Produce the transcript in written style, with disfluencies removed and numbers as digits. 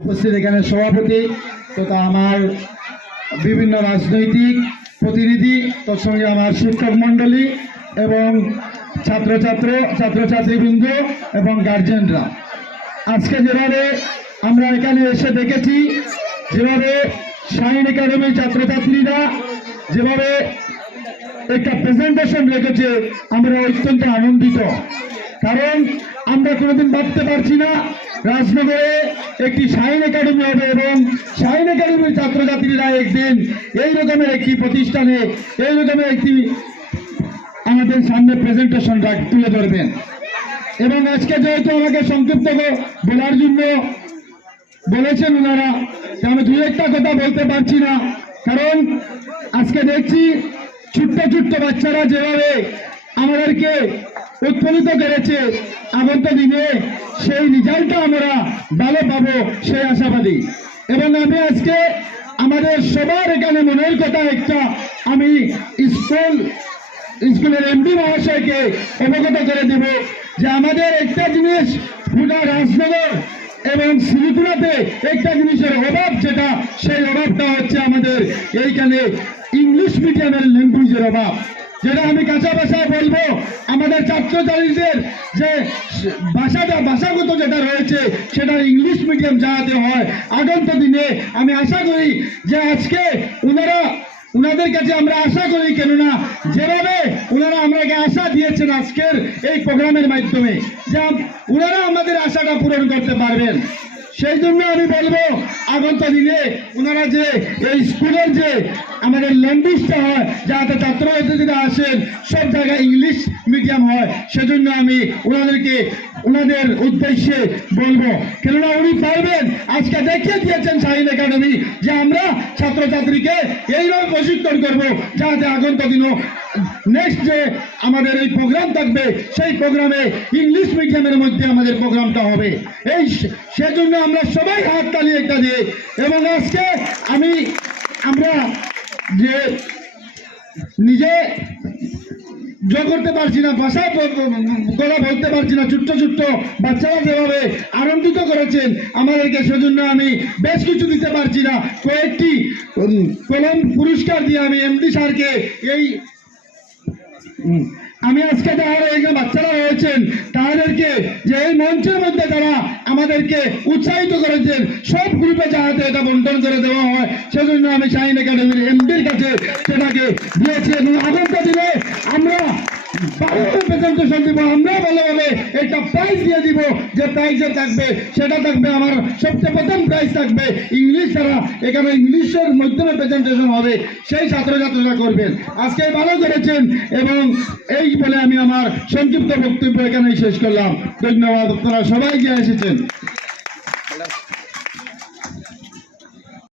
উপস্থিত এখানে সভাপতি তথা আমার বিভিন্ন রাজনৈতিক প্রতিনিধি, তোর সঙ্গে আমার শিক্ষক মণ্ডলী এবং ছাত্রছাত্রীবৃন্দ এবং গার্জেনরা, আজকে যেভাবে আমরা এখানে এসে দেখেছি, যেভাবে শাইন একাডেমির ছাত্রছাত্রীরা যেভাবে একটা প্রেজেন্টেশন রেখেছে, আমরা অত্যন্ত আনন্দিত। কারণ আমরা কোনোদিন ভাবতে পারছি না রাজনগরে একটি শাইন একাডেমি হবে এবং শাইন একাডেমির ছাত্রছাত্রীরা একদিন এই রকমের একটি প্রতিষ্ঠানে এই রকমের একটি আমাদের সামনে প্রেজেন্টেশন তুলে ধরবেন। এবং আজকে যেহেতু আমাকে সংক্ষিপ্ত বলার জন্য বলেছেন ওনারা, আমি দু একটা কথা বলতে পারছি না, কারণ আজকে দেখছি ছোট্ট বাচ্চারা যেভাবে আমাদেরকে উৎফুল্লিত করেছে, আগত দিনে সেই রেজাল্টটা আমরা ভালো পাবো সেই আশাবাদী। এবং আমি আজকে আমাদের সবার এখানে মনের কথা একটা আমি স্কুলের এমডি মহাশয়কে অবগত করে দেব যে আমাদের একটা জিনিস পুরা রাজনগর এবং শ্রীপুরাতে একটা জিনিসের অভাব, যেটা সেই অভাবটা হচ্ছে আমাদের এইখানে ইংলিশ মিডিয়ামের ল্যাঙ্গুয়েজের অভাব। যেটা আমি কাঁচা ভাষায় বলবো, আমাদের ছাত্রছাত্রীদের যে ভাষাগত যেটা রয়েছে সেটা ইংলিশ মিডিয়াম যাতে হয় আগন্ত দিনে। আমি আশা করি যে আজকে ওনাদের কাছে আমরা আশা করি, কেননা যেভাবে ওনারা আমাকে আশা দিয়েছেন আজকের এই প্রোগ্রামের মাধ্যমে, যে ওনারা আমাদের আশাটা পূরণ করতে পারবেন। সেই জন্য আমি বলবো আগন্ত দিনে ওনারা যে এই স্কুলের যে আমাদের ল্যাঙ্গুয়েজটা হয়, যাতে ছাত্রছাত্রীরা আসেন সব জায়গায় ইংলিশ মিডিয়াম হয়, সেজন্য আমি ওনাদের উদ্দেশ্যে বলবো, কেননা উনি পারবেন। আজকে দেখিয়ে দিয়েছেন শাহিন একাডেমি যে আমরা ছাত্রছাত্রীকে এইভাবে প্রশিক্ষণ করবো, যাতে আগন্ত দিনও নেক্সট যে আমাদের এই প্রোগ্রাম থাকবে সেই প্রোগ্রামে ইংলিশ মিডিয়ামের মধ্যে আমাদের প্রোগ্রামটা হবে। সেজন্য আমরা সবাই হাত তালি একটা দিয়ে, এবং আজকে আমরা যে নিজে করতে পারছি না, ভাষায় কথা বলতে পারছি না, ছোট্ট বাচ্চারা যেভাবে আনন্দিত করেছেন আমাদেরকে, সেজন্য আমি বেশ কিছু দিতে পারছি না, কয়েকটি কলম পুরস্কার দিয়ে আমি এমডি স্যারকে আমি আজকে যারা এখানে বাচ্চারা রয়েছেন তাদেরকে যে এই মঞ্চের মধ্যে যারা আমাদেরকে উৎসাহিত করেছেন সব গ্রুপে যাতে এটা বন্টন করে দেওয়া হয়, সেজন্য আমি শাহিন একাডেমির এমডির কাছে সেটাকে দিয়েছি। এবং আগন্ত দিনে আমরা ভালোভাবে প্রেজেন্টেশন দিব, আমরা ভালোভাবে একটা প্রাইজ দিয়ে দিব, যে প্রাইজে থাকবে সেটা থাকবে আমার সবচেয়ে প্রথম প্রাইজ থাকবে ইংলিশ, ছাড়া এখানে ইংলিশের মাধ্যমে প্রেজেন্টেশন হবে, সেই ছাত্রছাত্রীরা করবেন। আজকে ভালো করেছেন এবং এই বলে আমি আমার সংক্ষিপ্ত বক্তব্য এখানেই শেষ করলাম। ধন্যবাদ, আপনারা সবাই গিয়ে এসেছেন।